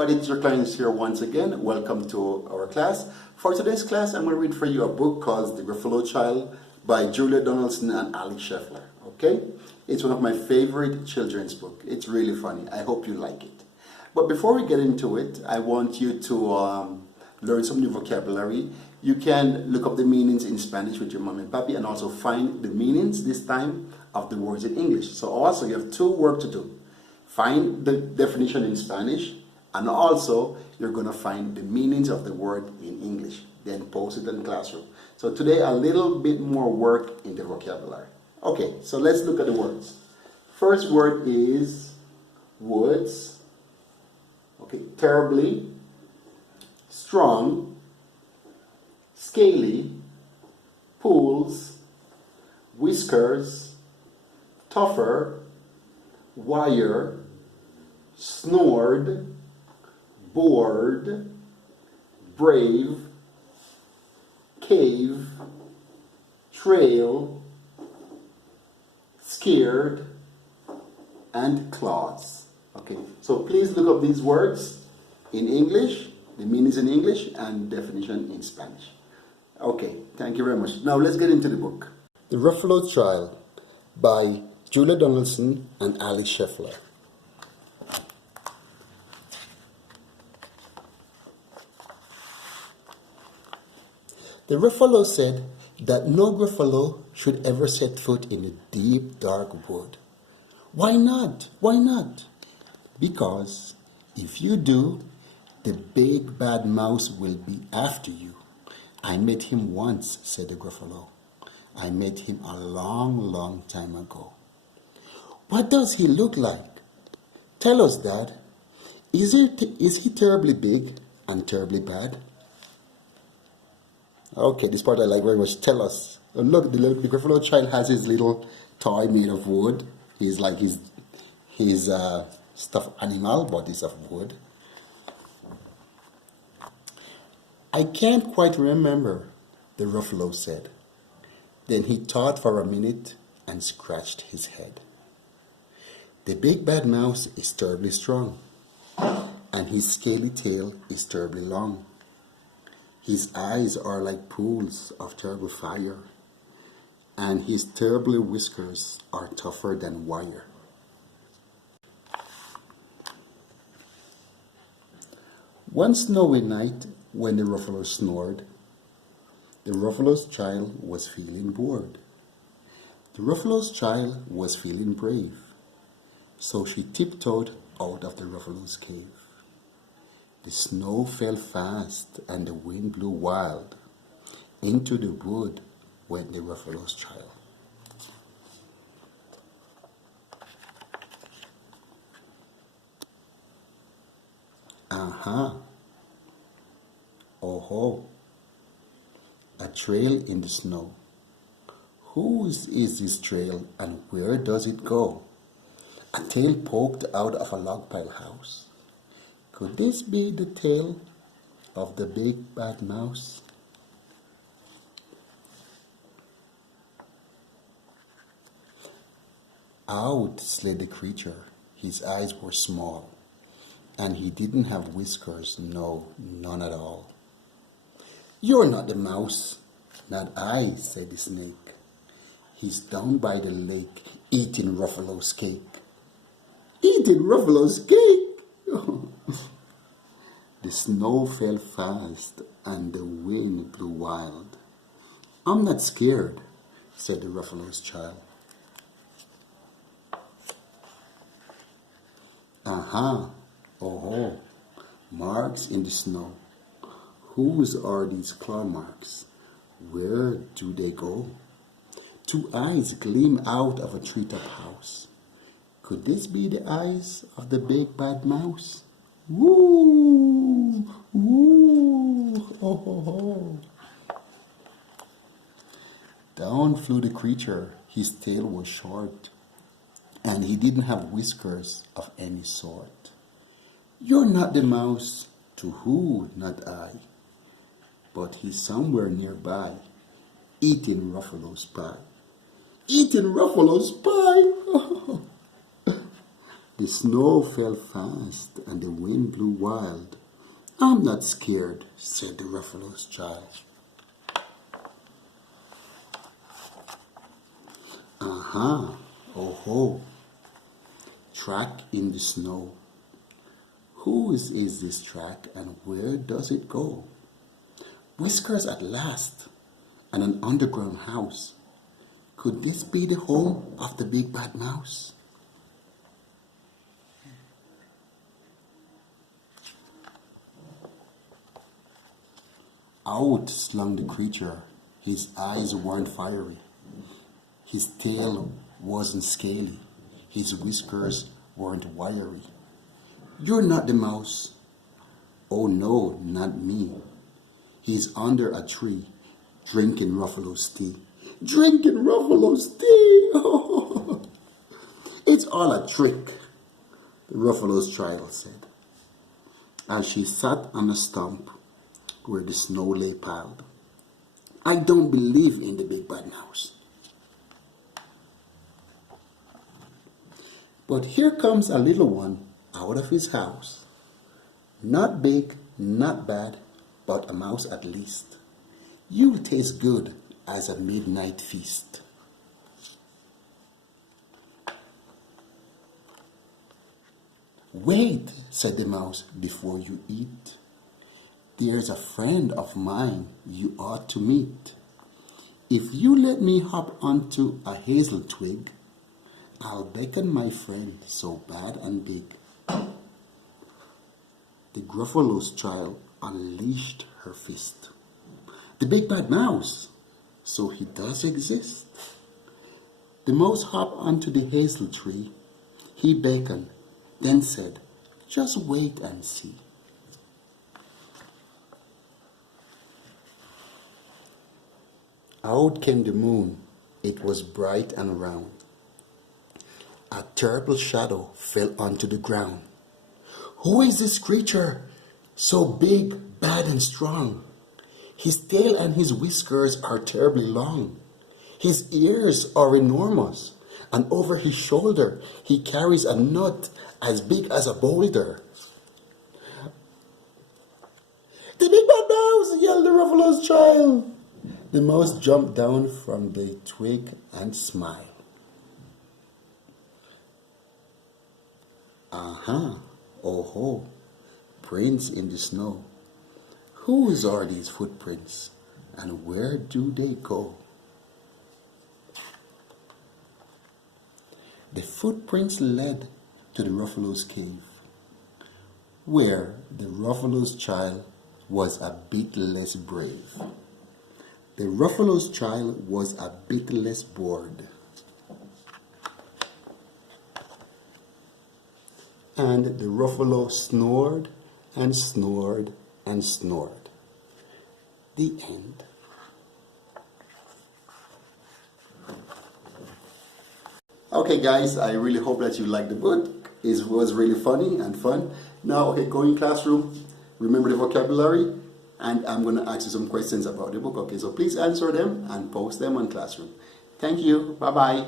everybody, it's your Clarence here once again. Welcome to our class. For today's class, I'm going to read for you a book called The Gruffalo Child by Julia Donaldson and Ali Scheffler. Okay? It's one of my favorite children's books. It's really funny. I hope you like it. But before we get into it, I want you to learn some new vocabulary. You can look up the meanings in Spanish with your mom and papi and also find the meanings this time of the words in English. So also you have two work to do. Find the definition in Spanish, and also you're going to find the meanings of the word in English. Then post it in the classroom. So today a little bit more work in the vocabulary. Okay, so let's look at the words. First word is woods. Okay, terribly, strong, scaly, pools, whiskers, tougher, wire, snored, bored, brave, cave, trail, scared, and claws. Okay, so please look up these words in English, the meanings in English, and definition in Spanish. Okay, thank you very much. Now let's get into the book. The Gruffalo Child by Julia Donaldson and Ali Scheffler. The Gruffalo said that no Gruffalo should ever set foot in a deep, dark wood. Why not? Why not? Because if you do, the big bad mouse will be after you. I met him once, said the Gruffalo. I met him a long, long time ago. What does he look like? Tell us, Dad. Is he terribly big and terribly bad? Okay, this part I like very much. Tell us. Look, the Gruffalo Child has his little toy made of wood. He's like his stuffed animal, but it's of wood. I can't quite remember, the Gruffalo said. Then he thought for a minute and scratched his head. The big bad mouse is terribly strong, and his scaly tail is terribly long. His eyes are like pools of terrible fire, and his terrible whiskers are tougher than wire. One snowy night, when the Gruffalo snored, the Gruffalo's child was feeling bored. The Gruffalo's child was feeling brave, so she tiptoed out of the Gruffalo's cave. The snow fell fast and the wind blew wild. Into the wood went the Gruffalo's child. Aha! Oh ho! A trail in the snow. Whose is this trail and where does it go? A tail poked out of a log pile house. Could this be the tail of the big bad mouse? Out slid the creature. His eyes were small, and he didn't have whiskers, no, none at all. You're not the mouse. Not I, said the snake. He's down by the lake, eating Gruffalo's cake. Eating Gruffalo's cake? The snow fell fast and the wind blew wild. I'm not scared, said the Gruffalo's child. Aha, oh, marks in the snow. Whose are these claw marks? Where do they go? Two eyes gleam out of a treetop house. Could this be the eyes of the big bad mouse? Woo! Woo! Oh, ho, ho. Down flew the creature. His tail was short, and he didn't have whiskers of any sort. You're not the mouse. To who? Not I. But he's somewhere nearby, eating Gruffalo's pie. Eating Gruffalo's pie? The snow fell fast and the wind blew wild. I'm not scared, said the Ruffalo's child. Aha, oh ho, track in the snow. Whose is this track and where does it go? Whiskers at last, and an underground house. Could this be the home of the big bad mouse? Out slung the creature, his eyes weren't fiery. His tail wasn't scaly, his whiskers weren't wiry. You're not the mouse. Oh no, not me. He's under a tree, drinking Ruffalo's tea. Drinking Ruffalo's tea! Oh, it's all a trick, the Ruffalo's child said, as she sat on a stump where the snow lay piled. I don't believe in the big bad mouse. But here comes a little one out of his house. Not big, not bad, but a mouse at least. You'll taste good as a midnight feast. Wait, said the mouse, before you eat. There's a friend of mine you ought to meet. If you let me hop onto a hazel twig, I'll beckon my friend so bad and big. The Gruffalo's child unleashed her fist. The big bad mouse, so he does exist. The mouse hopped onto the hazel tree. He beckoned, then said, just wait and see. Out came the moon. It was bright and round. A terrible shadow fell onto the ground. Who is this creature, so big, bad, and strong? His tail and his whiskers are terribly long. His ears are enormous, and over his shoulder he carries a nut as big as a boulder. The big bad mouse, yelled the Ruffalo's child. The mouse jumped down from the twig and smiled. Aha, oh ho, prints in the snow. Whose are these footprints, and where do they go? The footprints led to the Ruffalo's cave, where the Ruffalo's child was a bit less brave. The Ruffalo's child was a bit less bored. And the Ruffalo snored and snored and snored. The end. Okay guys, I really hope that you liked the book. It was really funny and fun. Now, okay, go in classroom, remember the vocabulary, and I'm going to ask you some questions about the book. Okay, so please answer them and post them on Classroom. Thank you. Bye-bye.